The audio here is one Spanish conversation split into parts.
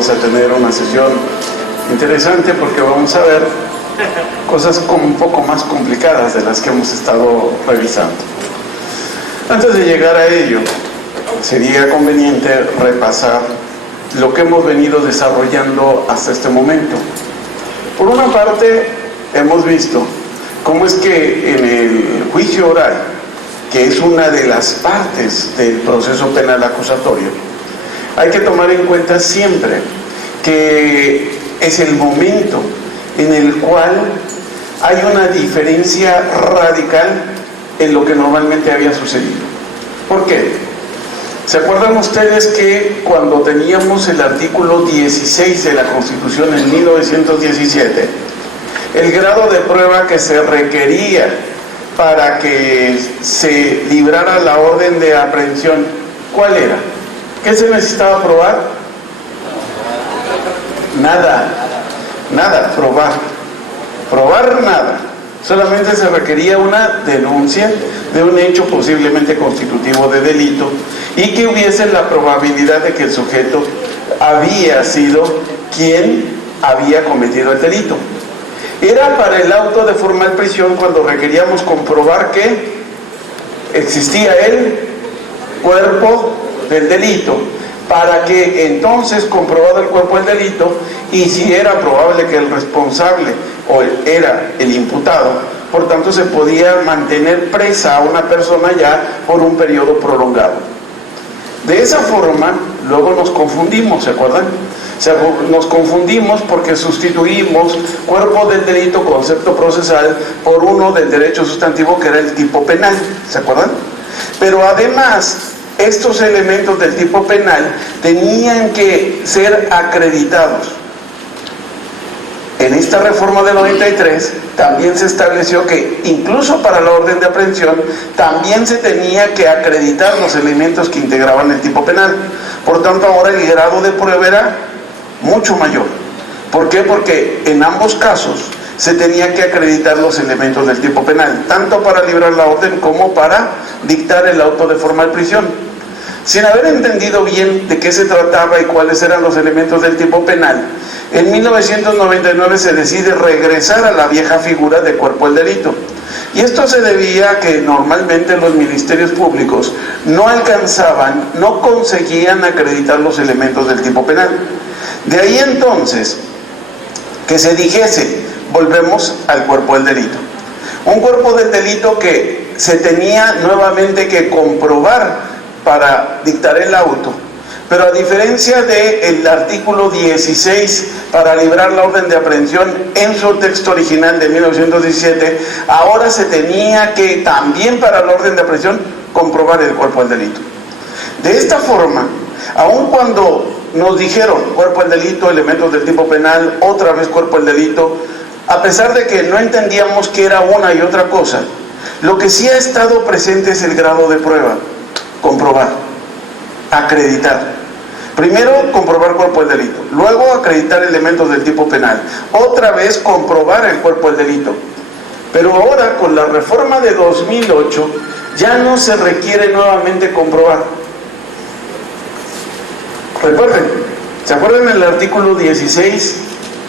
vamos a tener una sesión interesante porque vamos a ver cosas como un poco más complicadas de las que hemos estado revisando. Antes de llegar a ello, sería conveniente repasar lo que hemos venido desarrollando hasta este momento. Por una parte, hemos visto cómo es que en el juicio oral, que es una de las partes del proceso penal acusatorio, hay que tomar en cuenta siempre que es el momento en el cual hay una diferencia radical en lo que normalmente había sucedido. ¿Por qué? ¿Se acuerdan ustedes que cuando teníamos el artículo 16 de la Constitución en 1917, el grado de prueba que se requería para que se librara la orden de aprehensión, ¿cuál era? ¿Qué se necesitaba probar? Nada, probar nada. Solamente se requería una denuncia de un hecho posiblemente constitutivo de delito y que hubiese la probabilidad de que el sujeto había sido quien había cometido el delito. Era para el auto de formal prisión cuando requeríamos comprobar que existía el cuerpo del delito, para que entonces, comprobado el cuerpo del delito, y si era probable que el responsable o era el imputado, por tanto se podía mantener presa a una persona ya por un periodo prolongado. De esa forma, luego nos confundimos, ¿se acuerdan? Nos confundimos porque sustituimos cuerpo del delito, concepto procesal, por uno del derecho sustantivo que era el tipo penal, ¿se acuerdan? Pero además, estos elementos del tipo penal tenían que ser acreditados. En esta reforma del 93 también se estableció que incluso para la orden de aprehensión también se tenía que acreditar los elementos que integraban el tipo penal. Por tanto, ahora el grado de prueba era mucho mayor. ¿Por qué? Porque en ambos casos se tenía que acreditar los elementos del tipo penal, tanto para librar la orden como para dictar el auto de formal prisión. Sin haber entendido bien de qué se trataba y cuáles eran los elementos del tipo penal, en 1999 se decide regresar a la vieja figura de cuerpo del delito. Y esto se debía a que normalmente los ministerios públicos no alcanzaban, no conseguían acreditar los elementos del tipo penal. De ahí entonces que se dijese, volvemos al cuerpo del delito. Un cuerpo del delito que se tenía nuevamente que comprobar para dictar el auto, pero a diferencia del artículo 16 para librar la orden de aprehensión en su texto original de 1917, ahora se tenía que también para la orden de aprehensión comprobar el cuerpo del delito. De esta forma, aun cuando nos dijeron cuerpo del delito, elementos del tipo penal, otra vez cuerpo del delito, a pesar de que no entendíamos qué era una y otra cosa, lo que sí ha estado presente es el grado de prueba. Comprobar, acreditar. Primero, comprobar cuerpo del delito. Luego, acreditar elementos del tipo penal. Otra vez, comprobar el cuerpo del delito. Pero ahora, con la reforma de 2008, ya no se requiere nuevamente comprobar. Recuerden, ¿se acuerdan del artículo 16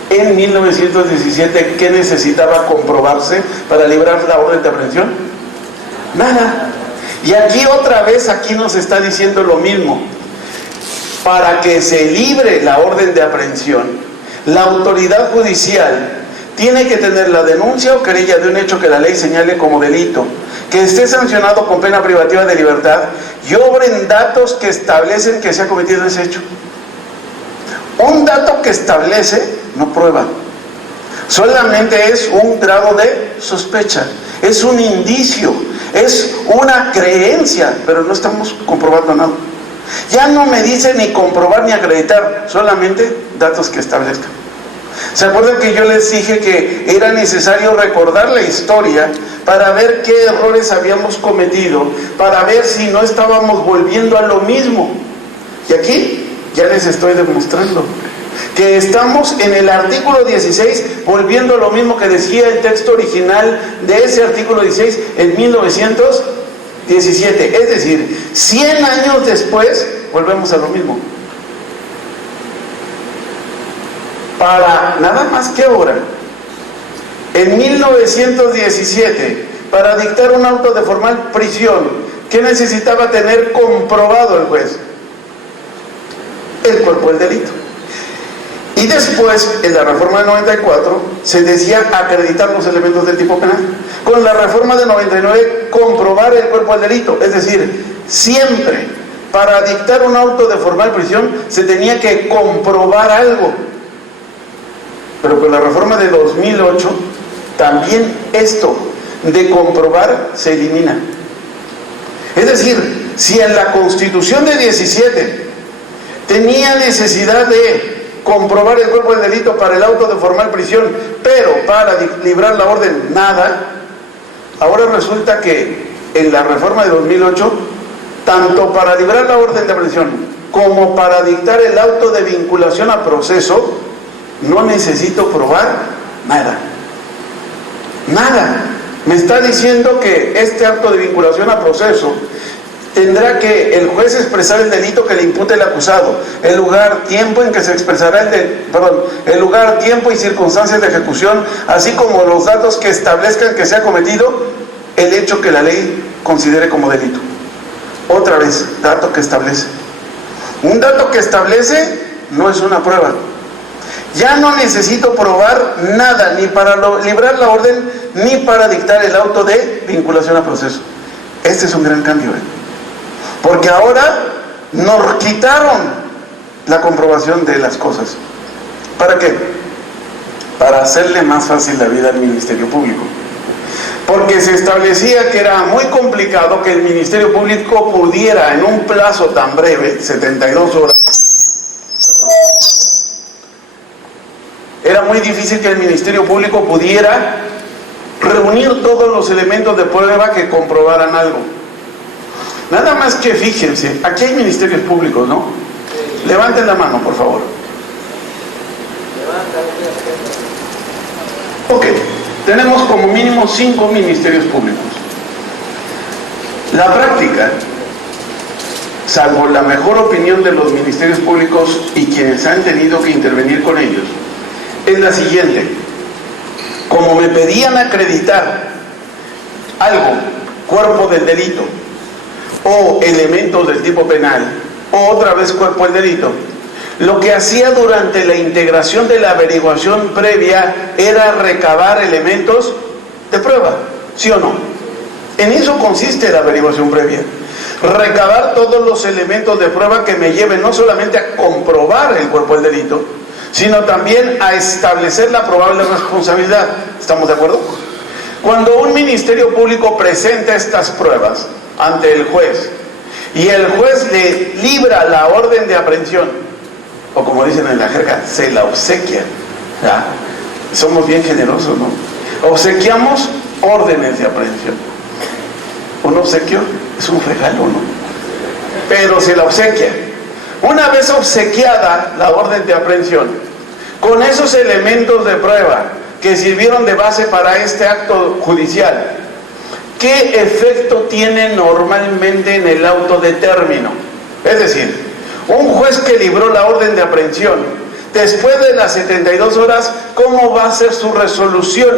en 1917 que necesitaba comprobarse para librar la orden de aprehensión? Nada. Y aquí otra vez, aquí nos está diciendo lo mismo. Para que se libre la orden de aprehensión, la autoridad judicial tiene que tener la denuncia o querella de un hecho que la ley señale como delito, que esté sancionado con pena privativa de libertad y obren datos que establecen que se ha cometido ese hecho. Un dato que establece no prueba, solamente es un grado de sospecha, es un indicio, es una creencia, pero no estamos comprobando nada. Ya no me dice ni comprobar ni acreditar, solamente datos que establezcan. ¿Se acuerdan que yo les dije que era necesario recordar la historia para ver qué errores habíamos cometido, para ver si no estábamos volviendo a lo mismo? Y aquí ya les estoy demostrando que estamos en el artículo 16 volviendo a lo mismo que decía el texto original de ese artículo 16 en 1917. Es decir, 100 años después volvemos a lo mismo. para, nada más que ahora, en 1917, para dictar un auto de formal prisión, ¿qué necesitaba tener comprobado el juez? El cuerpo del delito. Y después, en la reforma del 94, se decía acreditar los elementos del tipo penal. Con la reforma del 99, comprobar el cuerpo del delito. Es decir, siempre, para dictar un auto de formal prisión, se tenía que comprobar algo. Pero con la reforma de 2008, también esto de comprobar se elimina. Es decir, si en la Constitución de 17 tenía necesidad de comprobar el cuerpo del delito para el auto de formal prisión, pero para librar la orden nada, ahora resulta que en la reforma de 2008, tanto para librar la orden de aprehensión como para dictar el auto de vinculación a proceso, no necesito probar nada. Nada. Me está diciendo que este acto de vinculación a proceso tendrá que el juez expresar el delito que le impute el acusado, el lugar, tiempo en que se expresará el lugar, tiempo y circunstancias de ejecución, así como los datos que establezcan que se ha cometido el hecho que la ley considere como delito. Otra vez, dato que establece. Un dato que establece no es una prueba. Ya no necesito probar nada, ni para librar la orden, ni para dictar el auto de vinculación a proceso. Este es un gran cambio, porque ahora nos quitaron la comprobación de las cosas. ¿Para qué? Para hacerle más fácil la vida al Ministerio Público. Porque se establecía que era muy complicado que el Ministerio Público pudiera, en un plazo tan breve, 72 horas, era muy difícil que el Ministerio Público pudiera reunir todos los elementos de prueba que comprobaran algo. Nada más que fíjense, aquí hay ministerios públicos, ¿no? Levanten la mano, por favor. Ok, tenemos como mínimo 5 ministerios públicos. La práctica, salvo la mejor opinión de los ministerios públicos y quienes han tenido que intervenir con ellos, es la siguiente. Como me pedían acreditar algo, cuerpo del delito, o elementos del tipo penal, o otra vez cuerpo del delito, lo que hacía durante la integración de la averiguación previa era recabar elementos de prueba, ¿sí o no? En eso consiste la averiguación previa. Recabar todos los elementos de prueba que me lleven no solamente a comprobar el cuerpo del delito, sino también a establecer la probable responsabilidad. ¿Estamos de acuerdo? Cuando un ministerio público presenta estas pruebas ante el juez y el juez le libra la orden de aprehensión, o como dicen en la jerga, se la obsequia, ¿ya? Somos bien generosos, ¿no? Obsequiamos órdenes de aprehensión. Un obsequio es un regalo, ¿no? Pero se la obsequia. Una vez obsequiada la orden de aprehensión, con esos elementos de prueba que sirvieron de base para este acto judicial, ¿qué efecto tiene normalmente en el auto de término? Es decir, un juez que libró la orden de aprehensión, después de las 72 horas, ¿cómo va a ser su resolución?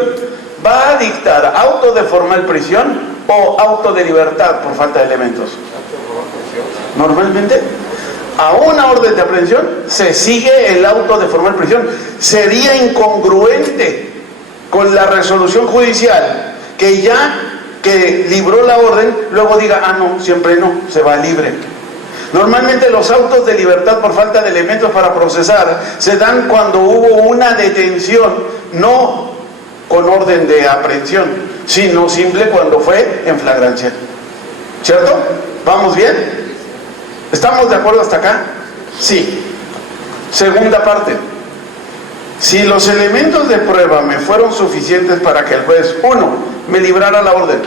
¿Va a dictar auto de formal prisión o auto de libertad por falta de elementos? Normalmente, a una orden de aprehensión se sigue el auto de formal prisión. Sería incongruente con la resolución judicial que ya que libró la orden, luego diga, ah no, siempre no, se va libre. Normalmente los autos de libertad por falta de elementos para procesar se dan cuando hubo una detención, no con orden de aprehensión, sino simple cuando fue en flagrancia. ¿Cierto? ¿Vamos bien? ¿Estamos de acuerdo hasta acá? Sí. Segunda parte. Si los elementos de prueba me fueron suficientes para que el juez, 1, me librara la orden,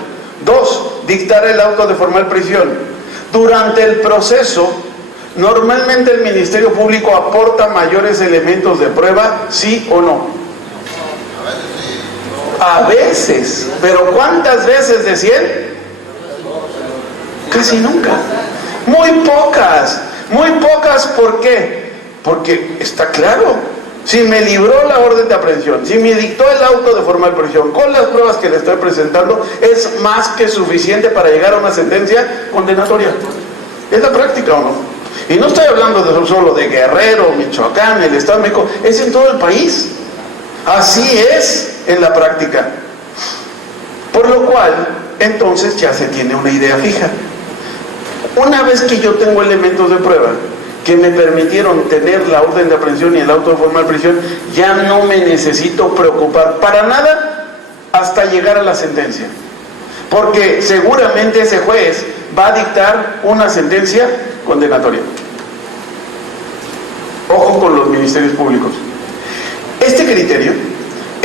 2, dictara el auto de formal prisión, durante el proceso, normalmente el Ministerio Público aporta mayores elementos de prueba, ¿sí o no? A veces. ¿Pero cuántas veces de 100? Casi nunca. Muy pocas. Muy pocas, ¿por qué? Porque está claro, si me libró la orden de aprehensión, si me dictó el auto de formal prisión, con las pruebas que le estoy presentando, es más que suficiente para llegar a una sentencia condenatoria. ¿Es la práctica o no? Y no estoy hablando solo de Guerrero, Michoacán, el Estado de México, es en todo el país. Así es en la práctica. Por lo cual, entonces ya se tiene una idea fija. Una vez que yo tengo elementos de prueba que me permitieron tener la orden de aprehensión y el auto de formal prisión, ya no me necesito preocupar para nada hasta llegar a la sentencia. Porque seguramente ese juez va a dictar una sentencia condenatoria. Ojo con los ministerios públicos. Este criterio,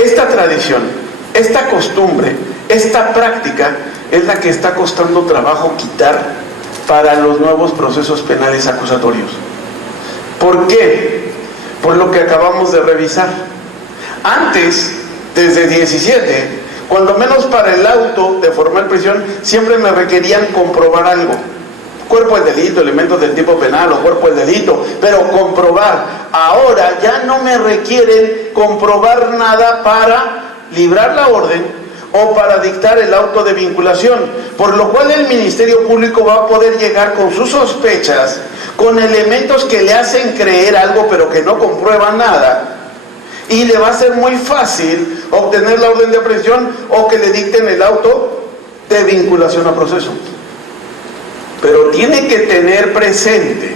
esta tradición, esta costumbre, esta práctica es la que está costando trabajo quitar para los nuevos procesos penales acusatorios. ¿Por qué? Por lo que acabamos de revisar. Antes, desde 17, cuando menos para el auto de formal prisión, siempre me requerían comprobar algo. Cuerpo del delito, elementos del tipo penal o cuerpo del delito, pero comprobar. Ahora ya no me requieren comprobar nada para librar la orden o para dictar el auto de vinculación, por lo cual el Ministerio Público va a poder llegar con sus sospechas, con elementos que le hacen creer algo pero que no comprueban nada, y le va a ser muy fácil obtener la orden de aprehensión o que le dicten el auto de vinculación a proceso. Pero tiene que tener presente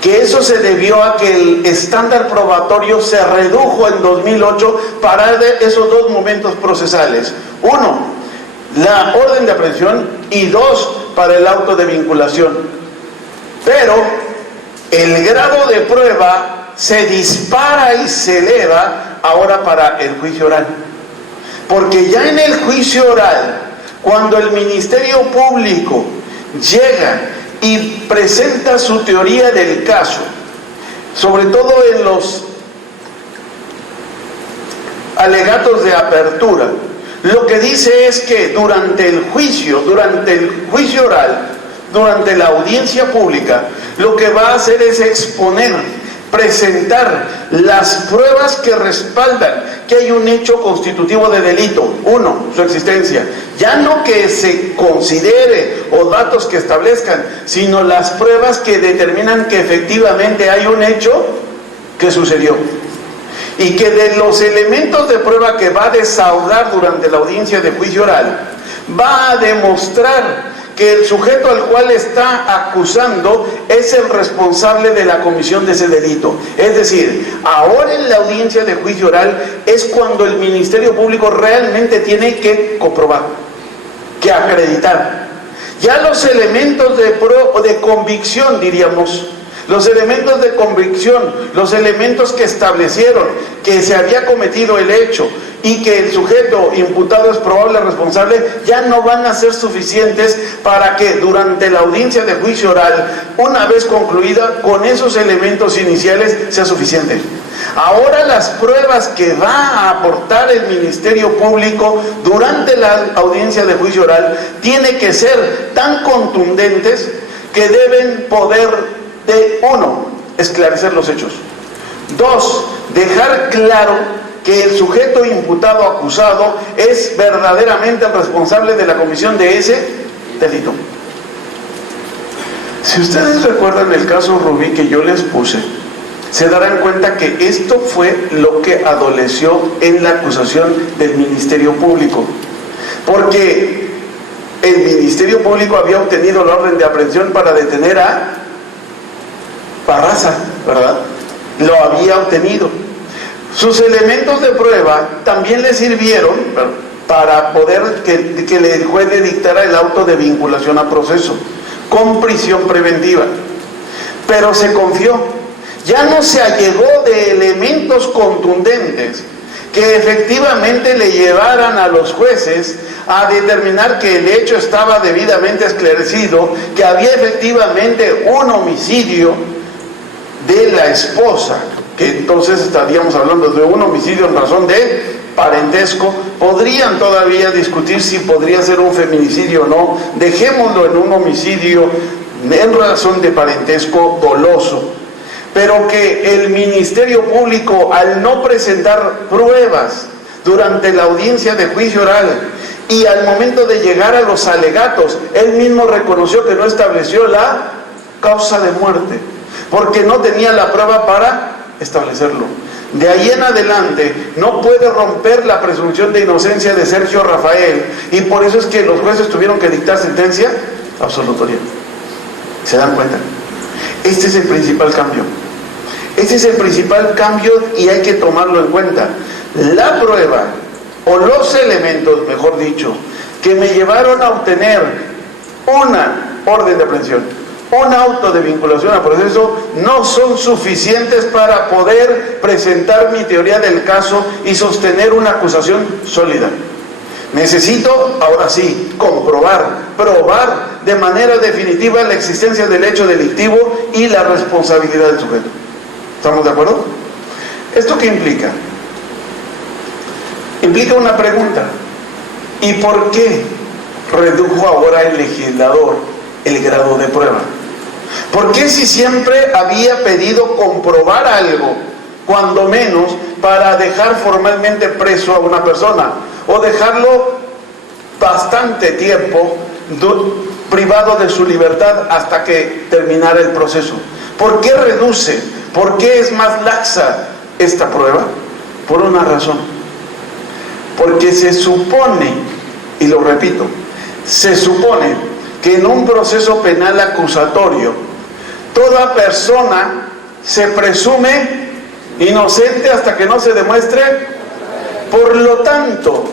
que eso se debió a que el estándar probatorio se redujo en 2008 para esos dos momentos procesales. Uno, la orden de aprehensión, y dos, para el auto de vinculación. Pero el grado de prueba se dispara y se eleva ahora para el juicio oral. Porque ya en el juicio oral, cuando el Ministerio Público llega y presenta su teoría del caso, sobre todo en los alegatos de apertura, lo que dice es que durante el juicio oral, durante la audiencia pública, lo que va a hacer es exponer, presentar las pruebas que respaldan que hay un hecho constitutivo de delito. Uno, su existencia. Ya no que se considere o datos que establezcan, sino las pruebas que determinan que efectivamente hay un hecho que sucedió. Y que de los elementos de prueba que va a desahogar durante la audiencia de juicio oral, va a demostrar que el sujeto al cual está acusando es el responsable de la comisión de ese delito. Es decir, ahora en la audiencia de juicio oral es cuando el Ministerio Público realmente tiene que comprobar, que acreditar. Ya los elementos de convicción, diríamos, los elementos de convicción, los elementos que establecieron que se había cometido el hecho y que el sujeto imputado es probable responsable, ya no van a ser suficientes para que durante la audiencia de juicio oral, una vez concluida, con esos elementos iniciales sea suficiente. Ahora las pruebas que va a aportar el Ministerio Público durante la audiencia de juicio oral tienen que ser tan contundentes que deben poder uno, esclarecer los hechos. Dos, dejar claro que el sujeto imputado, acusado, es verdaderamente el responsable de la comisión de ese delito. Si ustedes recuerdan el caso Rubí que yo les puse, se darán cuenta que esto fue lo que adoleció en la acusación del Ministerio Público, porque el Ministerio Público había obtenido la orden de aprehensión para detener a Barraza, ¿verdad? Lo había obtenido. Sus elementos de prueba también le sirvieron para poder que el juez le dictara el auto de vinculación a proceso con prisión preventiva. Pero se confió, ya no se allegó de elementos contundentes que efectivamente le llevaran a los jueces a determinar que el hecho estaba debidamente esclarecido, que había efectivamente un homicidio de la esposa, que entonces estaríamos hablando de un homicidio en razón de parentesco. Podrían todavía discutir si podría ser un feminicidio o no, dejémoslo en un homicidio en razón de parentesco doloso. pero que el Ministerio Público, al no presentar pruebas durante la audiencia de juicio oral y al momento de llegar a los alegatos, él mismo reconoció que no estableció la causa de muerte, porque no tenía la prueba para establecerlo. De ahí en adelante no puede romper la presunción de inocencia de Sergio Rafael, y por eso es que los jueces tuvieron que dictar sentencia absolutoria. ¿Se dan cuenta? Este es el principal cambio. Este es el principal cambio y hay que tomarlo en cuenta. La prueba, o los elementos, mejor dicho, que me llevaron a obtener una orden de aprehensión, un auto de vinculación a proceso, no son suficientes para poder presentar mi teoría del caso y sostener una acusación sólida. Necesito, ahora sí, probar de manera definitiva la existencia del hecho delictivo y la responsabilidad del sujeto. ¿Estamos de acuerdo? ¿Esto qué implica? Implica una pregunta. ¿Y por qué redujo ahora el legislador el grado de prueba? ¿Por qué, si siempre había pedido comprobar algo, cuando menos para dejar formalmente preso a una persona o dejarlo bastante tiempo privado de su libertad hasta que terminara el proceso? ¿Por qué reduce? ¿Por qué es más laxa esta prueba? Por una razón. Porque se supone, y lo repito, se supone que en un proceso penal acusatorio toda persona se presume inocente hasta que no se demuestre. Por lo tanto,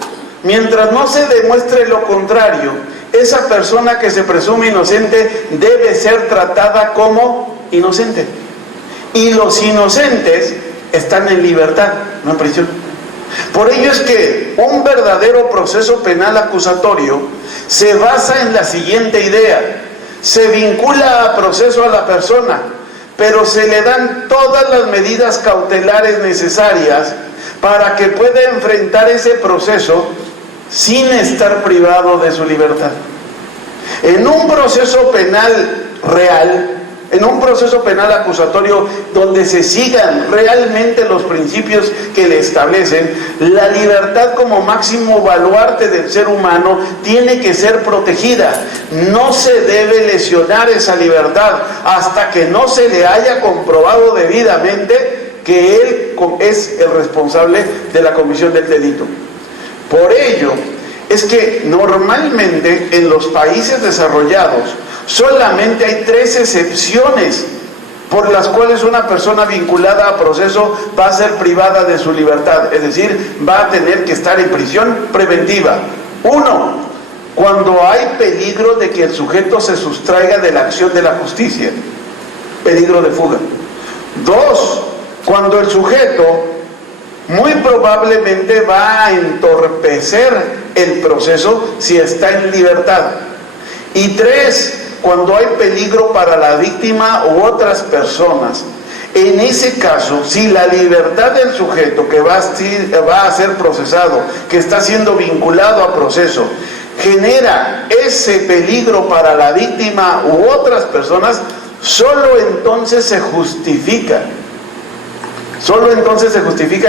mientras no se demuestre lo contrario, esa persona que se presume inocente debe ser tratada como inocente. Y los inocentes están en libertad, no en prisión. Por ello es que un verdadero proceso penal acusatorio se basa en la siguiente idea: se vincula a proceso a la persona, pero se le dan todas las medidas cautelares necesarias para que pueda enfrentar ese proceso sin estar privado de su libertad. En un proceso penal real, en un proceso penal acusatorio donde se sigan realmente los principios que le establecen, la libertad como máximo baluarte del ser humano tiene que ser protegida. No se debe lesionar esa libertad hasta que no se le haya comprobado debidamente que él es el responsable de la comisión del delito. Por ello es que normalmente en los países desarrollados solamente hay 3 excepciones por las cuales una persona vinculada a proceso va a ser privada de su libertad, es decir, va a tener que estar en prisión preventiva. 1, cuando hay peligro de que el sujeto se sustraiga de la acción de la justicia, peligro de fuga. 2, cuando el sujeto muy probablemente va a entorpecer el proceso si está en libertad. Y 3, cuando hay peligro para la víctima u otras personas. En ese caso, si la libertad del sujeto que va a ser procesado, que está siendo vinculado a proceso, genera ese peligro para la víctima u otras personas, solo entonces se justifica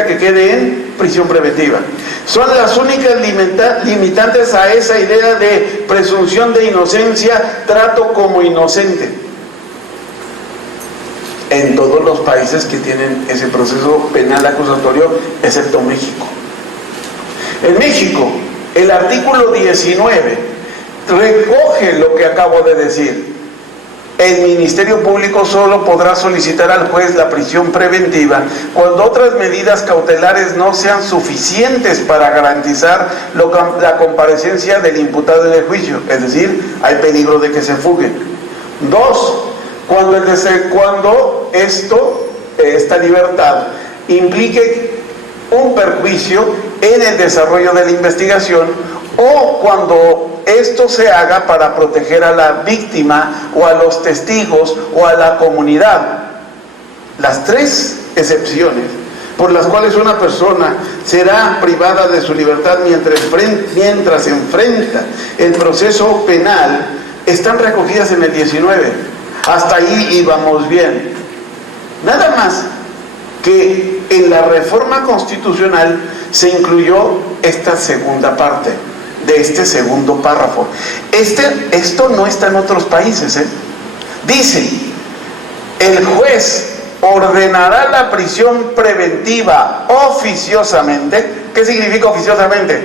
que quede en prisión preventiva. Son las únicas limitantes a esa idea de presunción de inocencia, trato como inocente, en todos los países que tienen ese proceso penal acusatorio, excepto México. En México, el artículo 19 recoge lo que acabo de decir. El Ministerio Público solo podrá solicitar al juez la prisión preventiva cuando otras medidas cautelares no sean suficientes para garantizar la comparecencia del imputado en el juicio, es decir, hay peligro de que se fugue. 2, cuando esta libertad implique un perjuicio en el desarrollo de la investigación, o cuando esto se haga para proteger a la víctima o a los testigos o a la comunidad. Las 3 excepciones por las cuales una persona será privada de su libertad mientras enfrenta el proceso penal están recogidas en el 19. Hasta ahí íbamos bien. Nada más que en la reforma constitucional se incluyó esta segunda parte de este segundo párrafo. Esto no está en otros países, ¿eh? Dice, el juez ordenará la prisión preventiva oficiosamente. ¿Qué significa oficiosamente?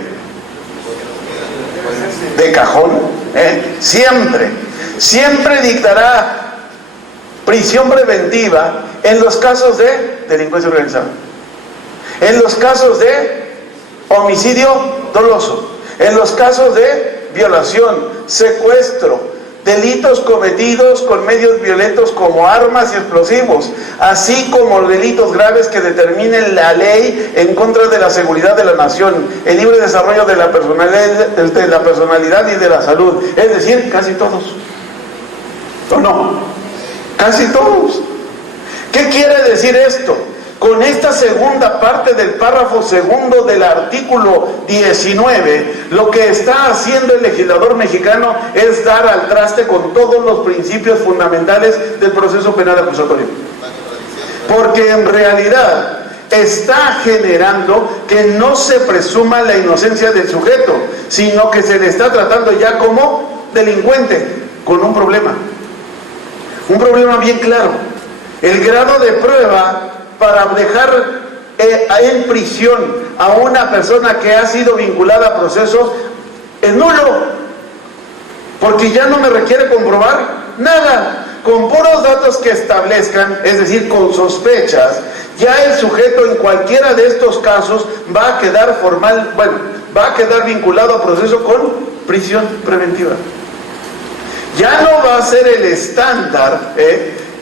De cajón, siempre dictará prisión preventiva en los casos de delincuencia organizada, en los casos de homicidio doloso, en los casos de violación, secuestro, delitos cometidos con medios violentos como armas y explosivos, así como delitos graves que determinen la ley en contra de la seguridad de la nación, el libre desarrollo de la personalidad y de la salud. Es decir, casi todos. ¿O no? Casi todos. ¿Qué quiere decir esto? Con esta segunda parte del párrafo segundo del artículo 19, lo que está haciendo el legislador mexicano es dar al traste con todos los principios fundamentales del proceso penal acusatorio. Porque en realidad está generando que no se presuma la inocencia del sujeto, sino que se le está tratando ya como delincuente, con un problema bien claro. El grado de prueba para dejar en prisión a una persona que ha sido vinculada a procesos es nulo, porque ya no me requiere comprobar nada. Con puros datos que establezcan, es decir, con sospechas, ya el sujeto en cualquiera de estos casos va a quedar va a quedar vinculado a proceso con prisión preventiva. Ya no va a ser el estándar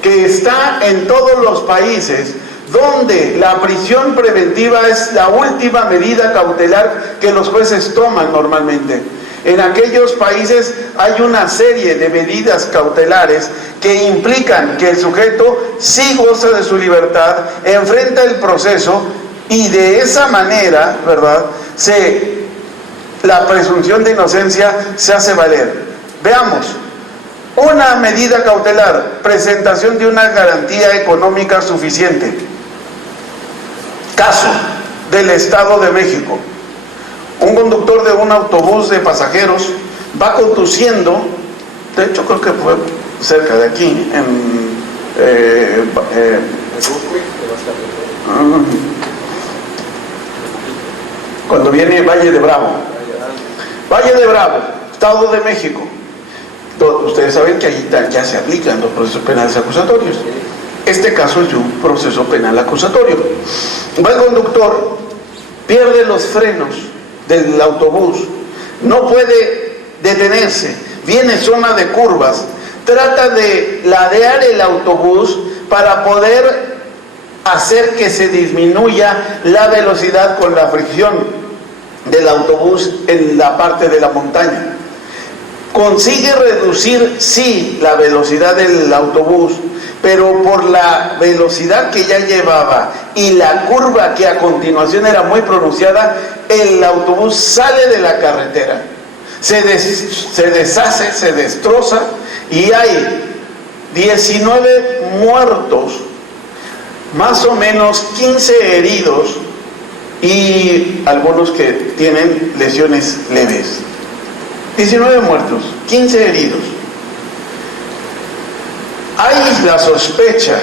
que está en todos los países, donde la prisión preventiva es la última medida cautelar que los jueces toman normalmente. En aquellos países hay una serie de medidas cautelares que implican que el sujeto sí goza de su libertad, enfrenta el proceso y de esa manera, ¿verdad?, la presunción de inocencia se hace valer. Veamos. Una medida cautelar, presentación de una garantía económica suficiente. Caso del Estado de México. Un conductor de un autobús de pasajeros va conduciendo, de hecho creo que fue cerca de aquí, cuando viene Valle de Bravo, Estado de México. Ustedes saben que allí ya se aplican los procesos penales acusatorios. Este caso es de un proceso penal acusatorio. Va el conductor, pierde los frenos del autobús, no puede detenerse, viene zona de curvas, trata de ladear el autobús para poder hacer que se disminuya la velocidad con la fricción del autobús en la parte de la montaña. Consigue reducir, sí, la velocidad del autobús, pero por la velocidad que ya llevaba y la curva que a continuación era muy pronunciada, el autobús sale de la carretera, se deshace, se destroza y hay 19 muertos, más o menos 15 heridos y algunos que tienen lesiones leves. 19 muertos, 15 heridos. Hay la sospecha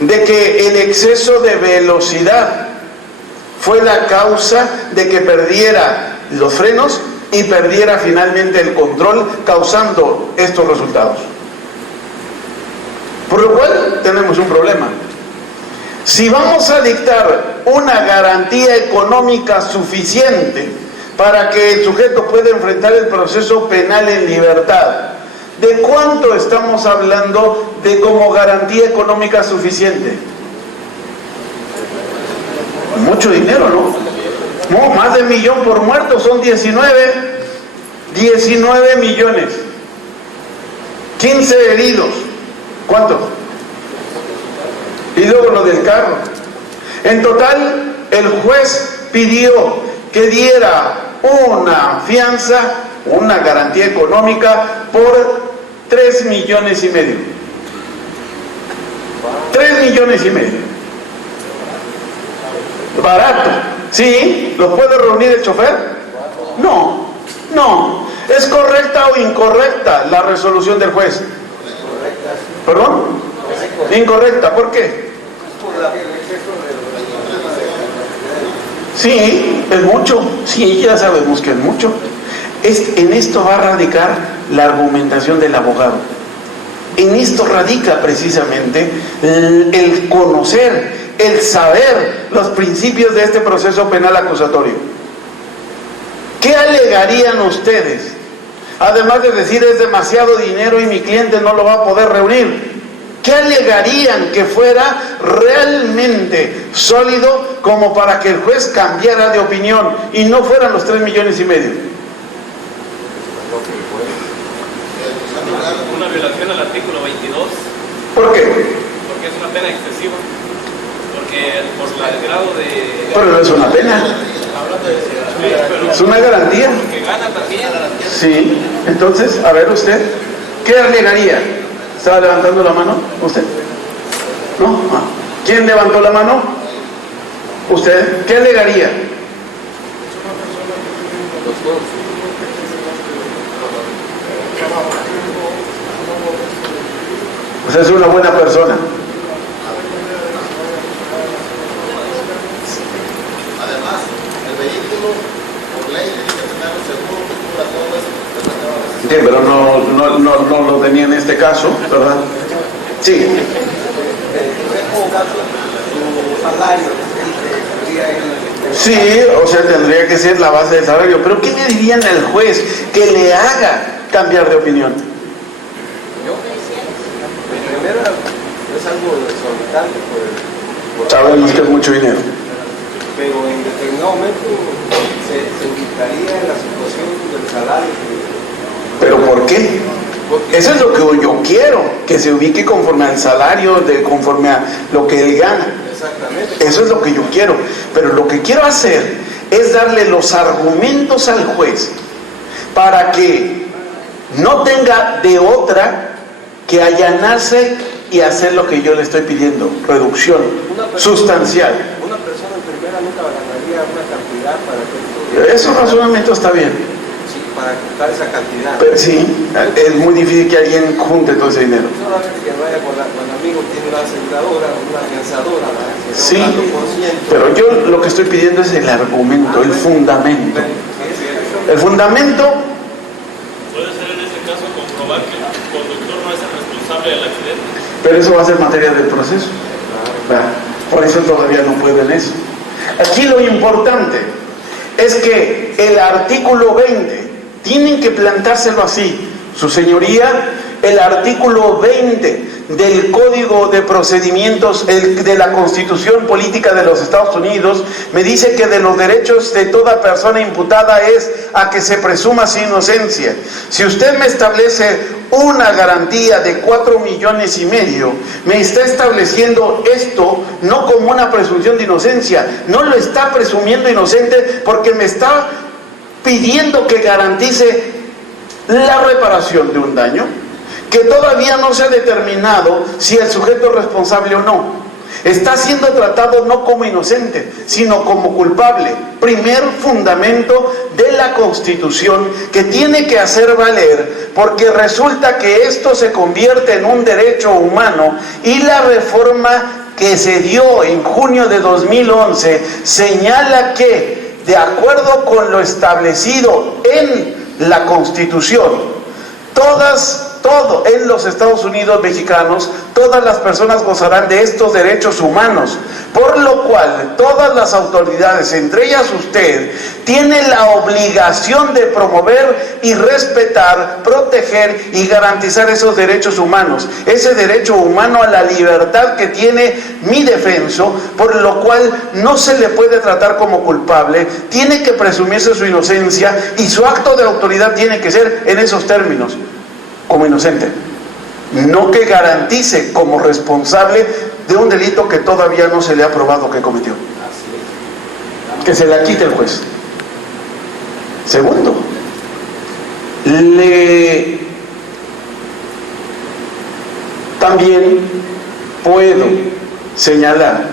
de que el exceso de velocidad fue la causa de que perdiera los frenos y perdiera finalmente el control, causando estos resultados. Por lo cual tenemos un problema. Si vamos a dictar una garantía económica suficiente para que el sujeto pueda enfrentar el proceso penal en libertad, ¿de cuánto estamos hablando de como garantía económica suficiente? Mucho dinero, ¿no? No, más de 1 millón por muerto, son 19 millones. 15 heridos. ¿Cuánto? Y luego lo del carro. En total, el juez pidió que diera una fianza, una garantía económica por 3,5 millones. 3,5 millones. Barato. ¿Sí? ¿Lo puede reunir el chofer? No, no. ¿Es correcta o incorrecta la resolución del juez? ¿Perdón? Incorrecta. ¿Por qué? Sí, es mucho. Sí, ya sabemos que es mucho. En esto va a radicar la argumentación del abogado. En esto radica precisamente el conocer, el saber los principios de este proceso penal acusatorio. ¿Qué alegarían ustedes? Además de decir es demasiado dinero y mi cliente no lo va a poder reunir. ¿Qué alegarían que fuera realmente sólido como para que el juez cambiara de opinión y no fueran los 3,5 millones? Una violación al artículo 22. ¿Por qué? Porque es una pena excesiva. Porque por el grado de... Pero no es una pena. Es una garantía. Que gana también. Sí. Entonces, a ver usted, ¿qué alegaría? ¿Estaba levantando la mano? ¿Usted? ¿No? Ah. ¿Quién levantó la mano? ¿Usted? ¿Qué alegaría? Usted es una buena persona. Además, el vehículo, por ley, tiene que tener un seguro que cubra todo eso. Sí, pero no lo tenía en este caso, ¿verdad? Sí. Sí, o sea, tendría que ser la base del salario. Pero ¿qué le dirían al juez que le haga cambiar de opinión? Primero, es algo exorbitante Sabemos que es mucho dinero. pero en determinado momento se ubicaría en la situación del salario. ¿Pero por qué? Eso es lo que yo quiero, que se ubique conforme al salario, conforme a lo que él gana. Exactamente. Eso es lo que yo quiero. Pero lo que quiero hacer es darle los argumentos al juez para que no tenga de otra que allanarse y hacer lo que yo le estoy pidiendo, reducción sustancial. Una persona en primera nunca ganaría una cantidad para que Ese razonamiento está bien. sí, para quitar esa cantidad. Pero sí, es muy difícil que alguien junte todo ese dinero. Solamente que vaya con el amigo, tiene una aseguradora, una afianzadora, ¿verdad? Sí, Tanto por ciento. pero yo lo que estoy pidiendo es el argumento, el fundamento. El fundamento, Puede ser en ese caso comprobar que el conductor no es el responsable del accidente. pero eso va a ser materia del proceso. ¿Verdad? Por eso todavía no pueden eso. Aquí lo importante es que el artículo 20, tienen que plantárselo así, su señoría, el artículo 20 del Código de Procedimientos de la Constitución Política de los Estados Unidos me dice que de los derechos de toda persona imputada es a que se presuma su inocencia. Si usted me establece una garantía de 4,5 millones, me está estableciendo esto no como una presunción de inocencia, no lo está presumiendo inocente porque me está pidiendo que garantice la reparación de un daño que todavía no se ha determinado si el sujeto es responsable o no. Está siendo tratado no como inocente, sino como culpable. Primer fundamento de la Constitución que tiene que hacer valer, porque resulta que esto se convierte en un derecho humano y la reforma que se dio en junio de 2011 señala que, de acuerdo con lo establecido en la Constitución, todo en los Estados Unidos mexicanos, todas las personas gozarán de estos derechos humanos, por lo cual todas las autoridades, entre ellas usted, tiene la obligación de promover y respetar, proteger y garantizar esos derechos humanos, ese derecho humano a la libertad que tiene mi defenso, por lo cual no se le puede tratar como culpable, tiene que presumirse su inocencia y su acto de autoridad tiene que ser en esos términos, como inocente, no que garantice como responsable de un delito que todavía no se le ha probado que cometió, que se la quite el juez. Segundo, también puedo señalar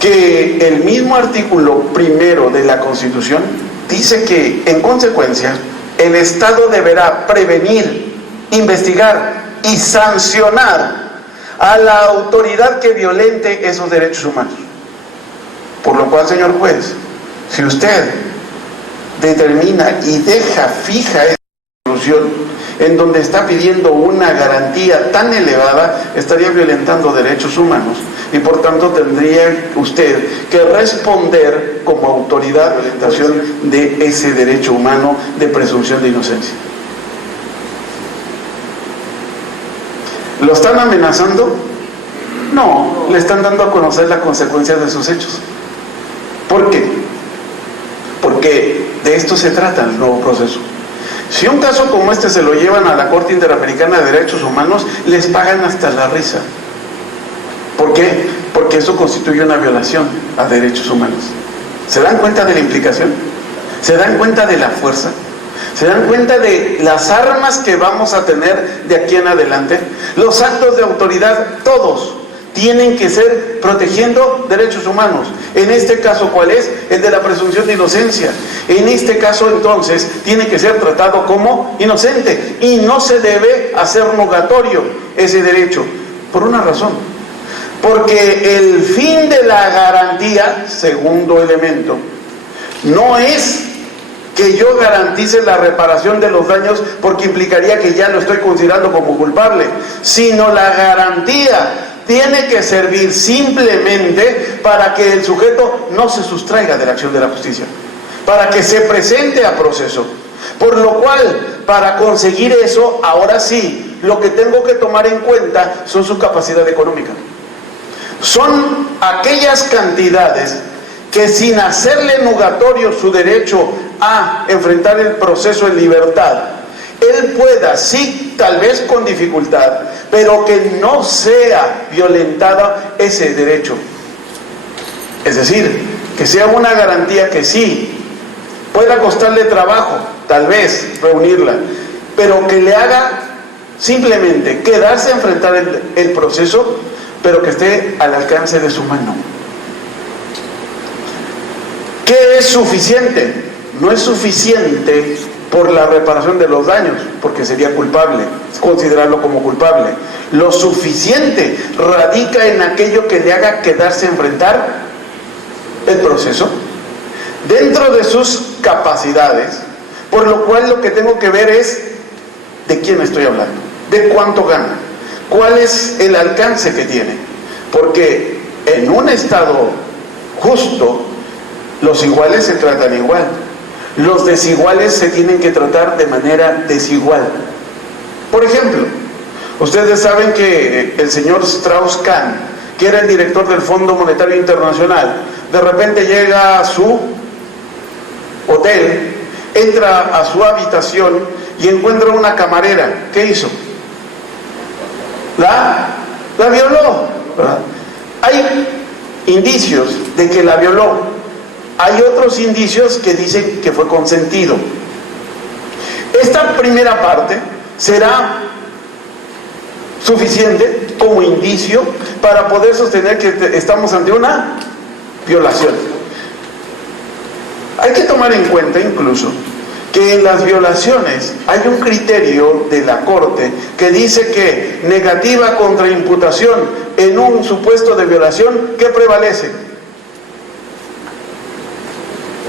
que el mismo artículo primero de la Constitución dice que, en consecuencia, el Estado deberá prevenir, investigar y sancionar a la autoridad que violente esos derechos humanos. Por lo cual, señor juez, si usted determina y deja fija esa resolución en donde está pidiendo una garantía tan elevada, estaría violentando derechos humanos y por tanto tendría usted que responder como autoridad de violentación de ese derecho humano de presunción de inocencia. ¿Lo están amenazando? No, le están dando a conocer las consecuencias de sus hechos. ¿Por qué? Porque de esto se trata el nuevo proceso. Si un caso como este se lo llevan a la Corte Interamericana de Derechos Humanos, les pagan hasta la risa. ¿Por qué? Porque eso constituye una violación a derechos humanos. ¿Se dan cuenta de la implicación? ¿Se dan cuenta de la fuerza? ¿Se dan cuenta de las armas que vamos a tener de aquí en adelante? Los actos de autoridad, todos, tienen que ser protegiendo derechos humanos. En este caso, ¿cuál es? El de la presunción de inocencia. En este caso, entonces, tiene que ser tratado como inocente y no se debe hacer nugatorio ese derecho, por una razón. Porque el fin de la garantía, segundo elemento, no es que yo garantice la reparación de los daños porque implicaría que ya lo estoy considerando como culpable, sino la garantía tiene que servir simplemente para que el sujeto no se sustraiga de la acción de la justicia, para que se presente a proceso. Por lo cual, para conseguir eso, ahora sí, lo que tengo que tomar en cuenta son su capacidad económica. Son aquellas cantidades que, sin hacerle nugatorio su derecho a enfrentar el proceso en libertad, él pueda, sí, tal vez con dificultad, pero que no sea violentada ese derecho. Es decir, que sea una garantía que sí, pueda costarle trabajo, tal vez, reunirla, pero que le haga simplemente quedarse a enfrentar el proceso, pero que esté al alcance de su mano. ¿Qué es suficiente? No es suficiente por la reparación de los daños, porque sería culpable, considerarlo como culpable. Lo suficiente radica en aquello que le haga quedarse a enfrentar el proceso dentro de sus capacidades, por lo cual lo que tengo que ver es de quién estoy hablando, de cuánto gana, cuál es el alcance que tiene, porque en un Estado justo los iguales se tratan igual. Los desiguales se tienen que tratar de manera desigual. Por ejemplo, ustedes saben que el señor Strauss-Kahn, que era el director del Fondo Monetario Internacional, de repente llega a su hotel, entra a su habitación y encuentra una camarera. ¿Qué hizo? La violó, ¿verdad? Hay indicios de que la violó. Hay otros indicios que dicen que fue consentido. Esta primera parte será suficiente como indicio para poder sostener que estamos ante una violación. Hay que tomar en cuenta incluso que en las violaciones hay un criterio de la Corte que dice que negativa contra imputación en un supuesto de violación, ¿qué prevalece?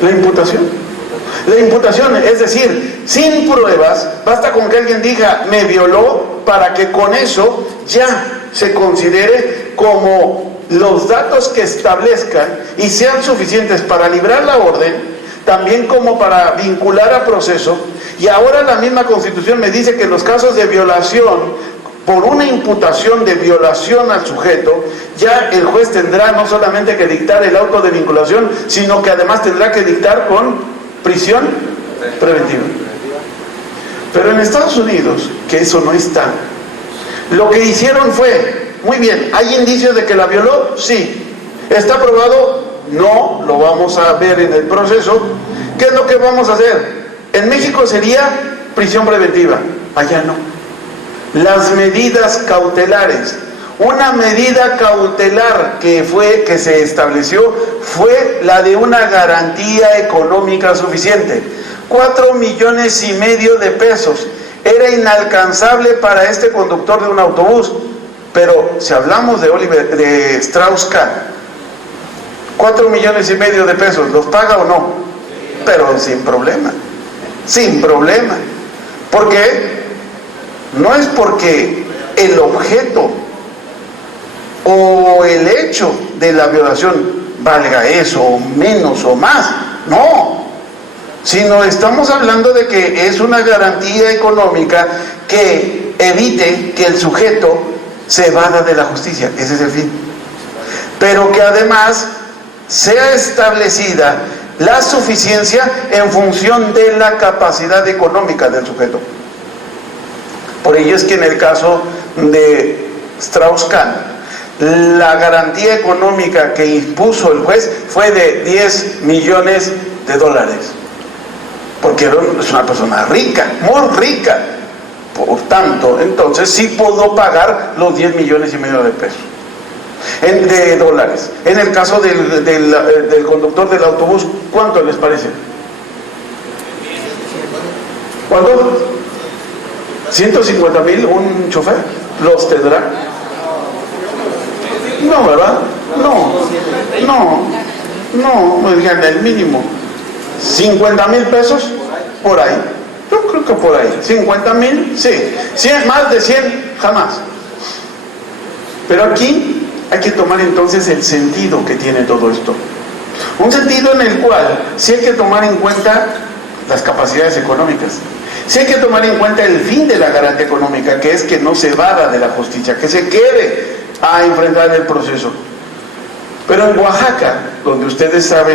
La imputación. La imputación, es decir, sin pruebas, basta con que alguien diga me violó para que con eso ya se considere como los datos que establezcan y sean suficientes para librar la orden, también como para vincular a proceso. Y ahora la misma Constitución me dice que en los casos de violación, por una imputación de violación al sujeto, ya el juez tendrá no solamente que dictar el auto de vinculación, sino que además tendrá que dictar con prisión preventiva. Pero en Estados Unidos, que eso no está, lo que hicieron fue, muy bien, ¿hay indicios de que la violó? Sí. ¿Está probado? No, lo vamos a ver en el proceso. ¿Qué es lo que vamos a hacer? En México sería prisión preventiva, allá no. Las medidas cautelares Una medida cautelar que se estableció fue la de una garantía económica suficiente. 4,5 millones de pesos. Era inalcanzable para este conductor de un autobús. Pero si hablamos de Strauss-Kahn, 4,5 millones de pesos, ¿los paga o no? Pero sin problema. Sin problema. ¿Por qué? No es porque el objeto o el hecho de la violación valga eso, o menos o más, no, sino estamos hablando de que es una garantía económica que evite que el sujeto se evada de la justicia, ese es el fin, pero que además sea establecida la suficiencia en función de la capacidad económica del sujeto. Por ello es que en el caso de Strauss-Kahn, la garantía económica que impuso el juez fue de $10 millones, porque es una persona rica, muy rica. Por tanto, entonces sí pudo pagar los 10,5 millones de pesos, de dólares. En el caso del conductor del autobús, ¿cuánto les parece? ¿Cuánto? 150,000 un chofer. ¿Los tendrá? No, ¿verdad? No, oigan, el mínimo 50,000 pesos, por ahí. Yo creo que por ahí, 50,000, sí. 100, más de 100, jamás. Pero aquí hay que tomar entonces el sentido que tiene todo esto. Un sentido en el cual sí hay que tomar en cuenta las capacidades económicas. Sí hay que tomar en cuenta el fin de la garantía económica, que es que no se evada de la justicia, que se quede a enfrentar el proceso. Pero en Oaxaca, donde ustedes saben